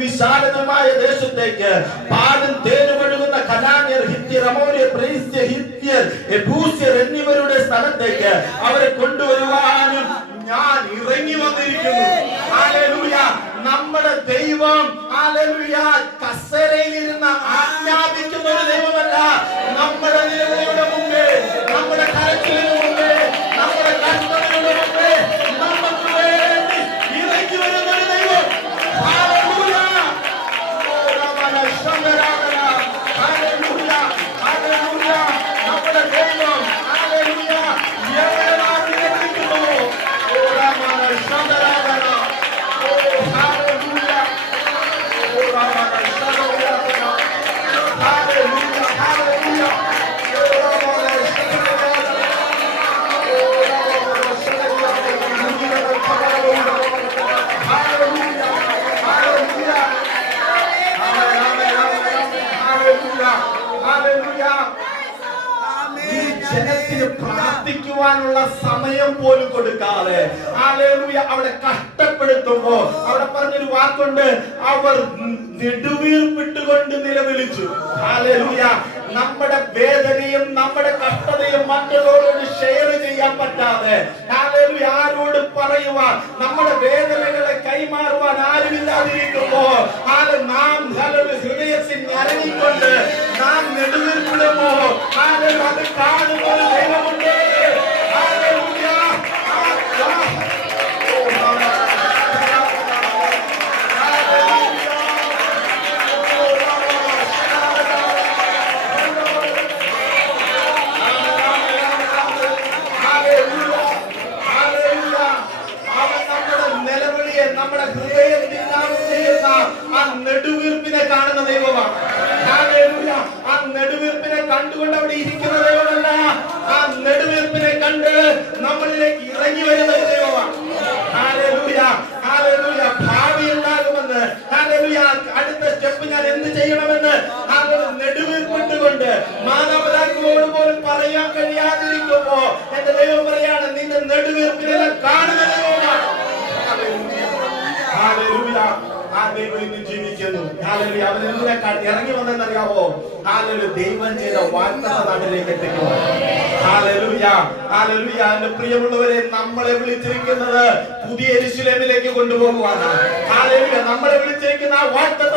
വിശാലമായ ദേശത്തേക്ക്, പാലും തേനും ഒഴുകുന്ന കനാന്യർ, ഹിത്യർ, അമോര്യർ, പെരിസ്യർ, ഹിത്യർ, യെബൂസ്യർ എന്നിവരുടെ സ്ഥലത്തേക്ക് അവരെ കൊണ്ടുവരുവാനും ഞാൻ ഇറങ്ങി വന്നിരിക്കുന്നു. ഹല്ലേലൂയ. നമ്മുടെ ദൈവം ഹല്ലേലൂയ കസേരയിലിരുന്ന് ആജ്ഞാപിക്കുന്ന ഒരു ദൈവമല്ല. നമ്മുടെ നിലവിളിയുടെ മുമ്പേ, നമ്മുടെ കരച്ചിലിന് മുമ്പേ, നമ്മുടെ കഷ്ടതയുടെ മുമ്പേ നമുക്ക് വേണ്ടി ഇറങ്ങി വരുന്ന ഒരു ദൈവം. ഹല്ലേലൂയ. ഹല്ലേലൂയ. ഹല്ലേലൂയ. നമ്മുടെ ദൈവം ഹല്ലേലൂയ എവിടെയാണ് നിലവിളിക്കുന്നു. ജനത്തിന് പ്രാർത്ഥിക്കുവാനുള്ള സമയം പോലും കൊടുക്കാതെ ഹല്ലേലൂയ അവിടെ കഷ്ടപ്പെടുത്തുമ്പോ അവിടെ പറഞ്ഞൊരു വാക്കുണ്ട്, അവർ നെടുവീർപ്പിട്ടുകൊണ്ട് നിലവിളിച്ചു. ഹല്ലേലൂയ. നമ്മുടെ വേദനയും നമ്മുടെ കഷ്ടതയും മറ്റുള്ളവരോട് ഷെയർ ചെയ്യാൻ പറ്റാതെ, ഹല്ലേലൂയ, ആരോട് പറയുവാൻ, നമ്മുടെ വേദനകളെ കൈമാറുവാൻ ആരുമില്ലാതിരിക്കുമ്പോ നാം ഹൃദയത്തിൽ ഞരങ്ങിക്കൊണ്ട് നാം നെടുവീർപ്പിടുമോ അത് കാണുന്ന ഒരു ദൈവമുണ്ട്. ഹല്ലേലൂയ. നമ്മുടെ ഹൃദയത്തിൽ നാം ചെയ്യുന്ന ആ നെടുവീർപ്പിനെ കാണുന്ന ദൈവമാണ്. ഹല്ലേലൂയ. ആ നെടുവീർപ്പിനെ കണ്ടുകൊണ്ട് അവിടെ ഇരിക്കുന്ന ദൈവമല്ല, ആ നെടുവീർപ്പിനെ കണ്ട് നമ്മളിലേക്ക് ഇറങ്ങി വരുന്ന ദൈവമാണ്. ഹല്ലേലൂയ. ഹല്ലേലൂയ. ഭാവി ഉണ്ടാകുമെന്ന്, ഹല്ലേലൂയ, അടുത്ത സ്റ്റെപ്പ് ഞാൻ എന്ത് ചെയ്യണമെന്ന് നെടുവീർപ്പിട്ടുകൊണ്ട് മാതാപിതാക്കളോട് പോലും പറയാൻ കഴിയാതിരിക്കുമ്പോ എന്റെ ദൈവം പറയാണ്, നിന്റെ നെടുവീർപ്പിനെല്ലാം കാണുന്ന ദൈവമാണ്. ഹല്ലേലൂയ. ആ ദൈവം ഇന്ന് ജീവിക്കുന്നു. ഹല്ലേലൂയ. അവൻ എന്തിനാ ഇറങ്ങി വന്നെന്നറിയാവോ? ഹല്ലേലൂയ. ദൈവം ചെയ്ത വാഗ്ദത്ത നാട്ടിലേക്ക് എത്തിക്കുക. ഹല്ലേലൂയ. ഹല്ലേലൂയ. എന്റെ പ്രിയമുള്ളവരെ, നമ്മളെ വിളിച്ചിരിക്കുന്നത് പുതിയ യെരൂശലേമിലേക്ക് കൊണ്ടുപോകുവാനാണ്. ഹല്ലേലൂയ. നമ്മളെ വിളിച്ചിരിക്കുന്ന ആ വാഗ്ദത്ത